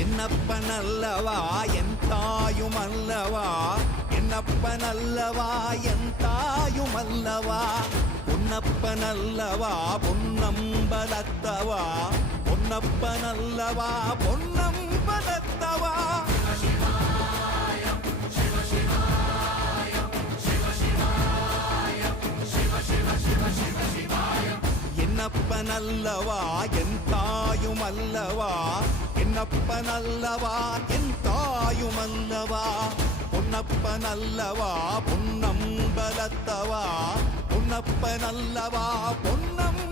என்னப்பனல்லவா என் தாயுமல்லவா, என்னப்பனல்லவா என் தாயுமல்லவா, பொன்னப்பனல்லவா பொன்னம்பலத்தவா, பொன்னப்பனல்லவா பொன்னம்பலத்தவா. என்னப்பனல்லவா என் தாயுமல்லவா, என்னப்பனல்லவா என் தாயுமல்லவா, பொன்னப்பனல்லவா பொன்னம்பலத்தவா, பொன்னப்பனல்லவா பொன்னம்